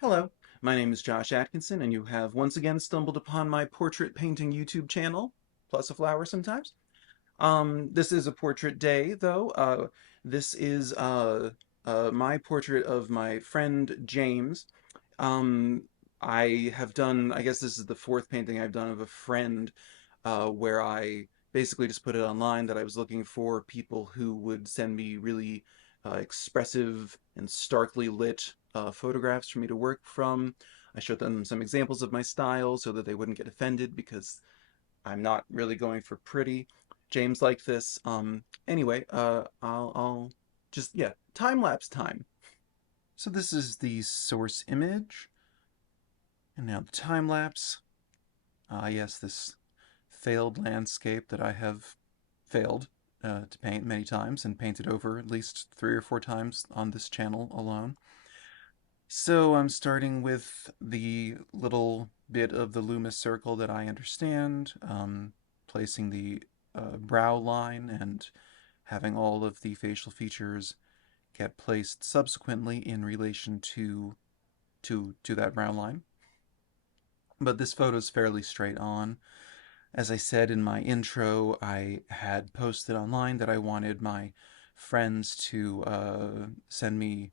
Hello, my name is Josh Atkinson, and you have once again stumbled upon my portrait painting YouTube channel, plus a flower sometimes. This is a portrait day, though. This is my portrait of my friend James. Um, I have done, I guess this is the fourth painting I've done of a friend, where I basically just put it online that I was looking for people who would send me really expressive and starkly lit photographs for me to work from. I showed them some examples of my style so that they wouldn't get offended because I'm not really going for pretty. James liked this. Anyway, I'll just, yeah, time lapse time. So this is the source image, and now the time lapse. Yes, this failed landscape that I have failed to paint many times and painted over at least 3 or 4 times on this channel alone. So I'm starting with the little bit of the Loomis circle that I understand, placing the brow line and having all of the facial features get placed subsequently in relation to that brow line. But this photo is fairly straight on. As I said in my intro, I had posted online that I wanted my friends to send me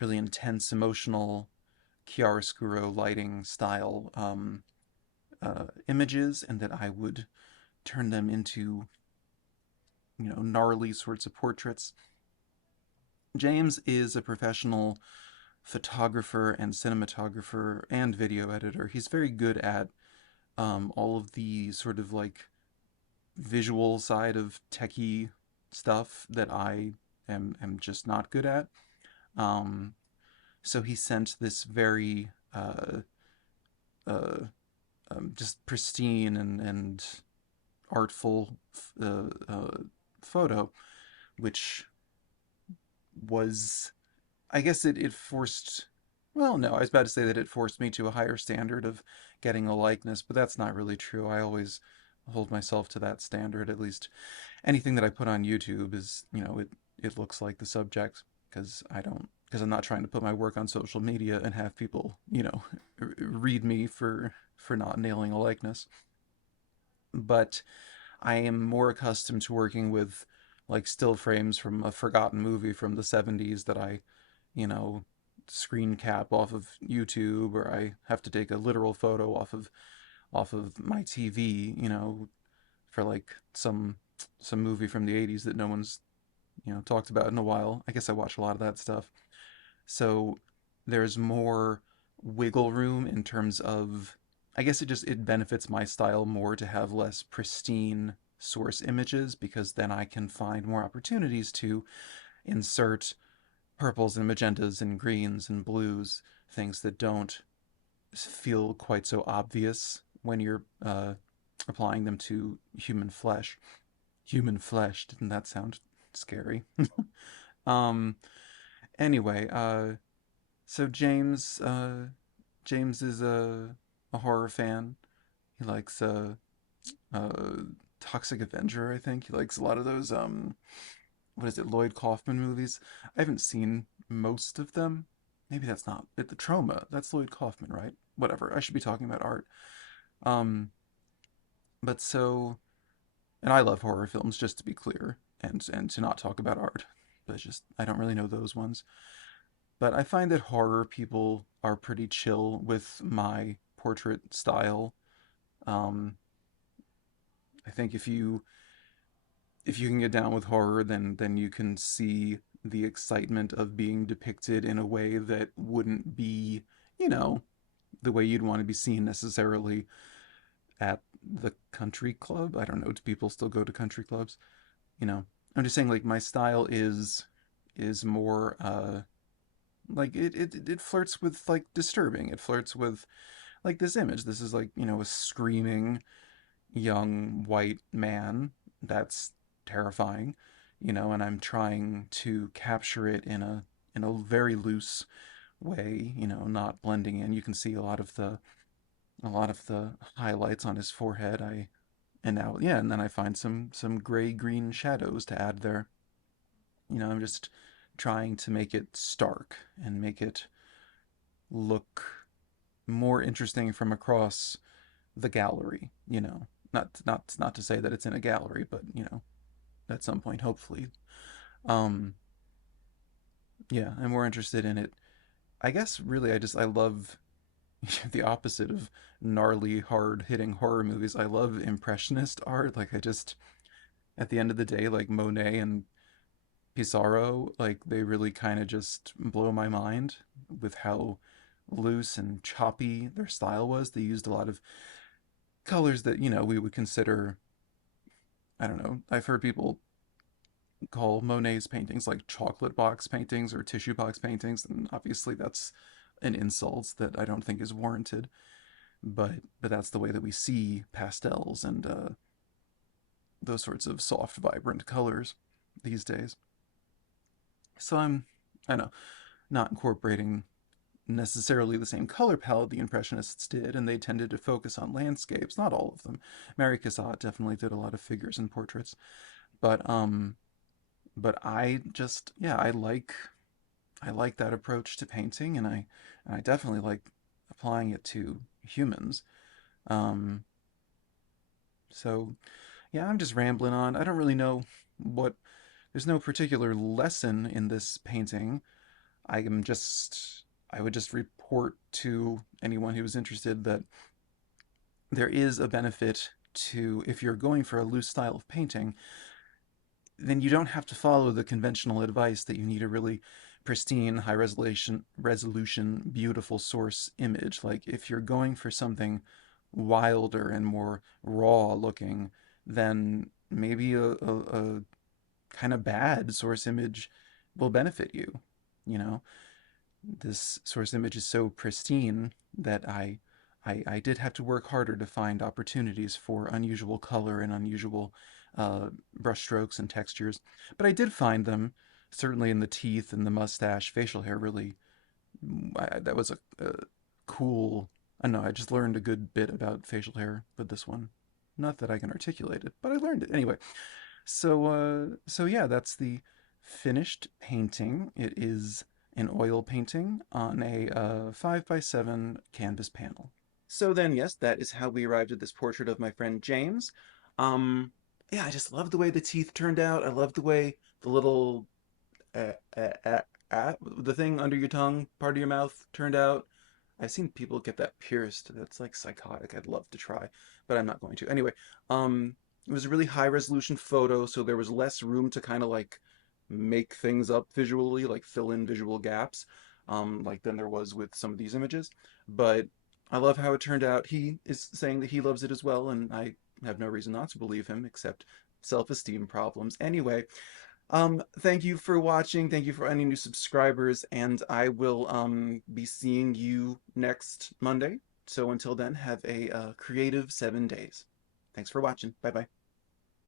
really intense, emotional chiaroscuro lighting style images, and that I would turn them into, gnarly sorts of portraits. James is a professional photographer and cinematographer and video editor. He's very good at all of the sort of like visual side of techie stuff that I am just not good at. Um, so he sent this very uh, just pristine and artful photo, which was, I guess it forced, well, no, I was about to say that it forced me to a higher standard of getting a likeness, but that's not really true. I always hold myself to that standard. At least anything that I put on YouTube is, it looks like the subject, because I'm not trying to put my work on social media and have people, read me for not nailing a likeness. But I am more accustomed to working with like still frames from a forgotten movie from the 70s that I, you know, screen cap off of YouTube, or I have to take a literal photo off of my TV, for like some movie from the 80s that no one's, talked about in a while. I guess I watch a lot of that stuff. So there's more wiggle room in terms of, I guess it benefits my style more to have less pristine source images, because then I can find more opportunities to insert purples and magentas and greens and blues, things that don't feel quite so obvious when you're applying them to human flesh. Human flesh, didn't that sound scary? um anyway, so James is a horror fan. He likes uh Toxic Avenger, I think. He likes a lot of those what is it, Lloyd Kaufman movies. I haven't seen most of them. Maybe that's not it. The Trauma, that's Lloyd Kaufman, right? Whatever. I should be talking about art. Um, but so, and I love horror films, just to be clear, and to not talk about art. But it's just I don't really know those ones. But I find that horror people are pretty chill with my portrait style. Um, I think if you can get down with horror, then you can see the excitement of being depicted in a way that wouldn't be, you know, the way you'd want to be seen necessarily at the country club. I don't know, do people still go to country clubs? You know, I'm just saying, like, my style is more like it flirts with like disturbing. It flirts with like this image. This is like, a screaming young white man that's terrifying, and I'm trying to capture it in a very loose way, not blending in. You can see a lot of the highlights on his forehead. And now, yeah, and then I find some gray green shadows to add there. I'm just trying to make it stark and make it look more interesting from across the gallery, you know. Not to say that it's in a gallery, but you know, at some point, hopefully. Um, yeah, I'm more interested in it. I guess really, I love the opposite of gnarly, hard hitting horror movies. I love impressionist art. Like I just at the end of the day, like Monet and Pissarro, like they really kind of just blow my mind with how loose and choppy their style was. They used a lot of colors that, you know, we would consider, I don't know, I've heard people call Monet's paintings like chocolate box paintings or tissue box paintings, and obviously that's an insult that I don't think is warranted. But that's the way that we see pastels and those sorts of soft, vibrant colors these days. So I know, not incorporating necessarily the same color palette the Impressionists did, and they tended to focus on landscapes. Not all of them. Mary Cassatt definitely did a lot of figures and portraits, but I just yeah I like that approach to painting, and I definitely like applying it to humans. Um, so yeah, I'm just rambling on. I don't really know what. There's no particular lesson in this painting. I am just I would just report to anyone who is interested that there is a benefit to if you're going for a loose style of painting, then you don't have to follow the conventional advice that you need a really pristine, high resolution, beautiful source image. Like if you're going for something wilder and more raw looking, then maybe a kind of bad source image will benefit you. You know, this source image is so pristine that I did have to work harder to find opportunities for unusual color and unusual brush strokes and textures. But I did find them, certainly in the teeth and the mustache, facial hair really, that was a cool, I don't know, I just learned a good bit about facial hair with this one. Not that I can articulate it, but I learned it. Anyway, so yeah, that's the finished painting. It is an oil painting on a 5 by 7 canvas panel. So then, yes, that is how we arrived at this portrait of my friend James. Um, yeah, I just love the way the teeth turned out. I love the way the little uh, uh, uh, the thing under your tongue, part of your mouth, turned out. I've seen people get that pierced. That's like psychotic. I'd love to try, but I'm not going to. Anyway, it was a really high resolution photo, so there was less room to kind of like make things up visually, like fill in visual gaps, like than there was with some of these images. But I love how it turned out. He is saying that he loves it as well, and I have no reason not to believe him, except self-esteem problems. Anyway, thank you for watching. Thank you for any new subscribers, and I will be seeing you next Monday. So until then, have a creative 7 days. Thanks for watching. Bye bye.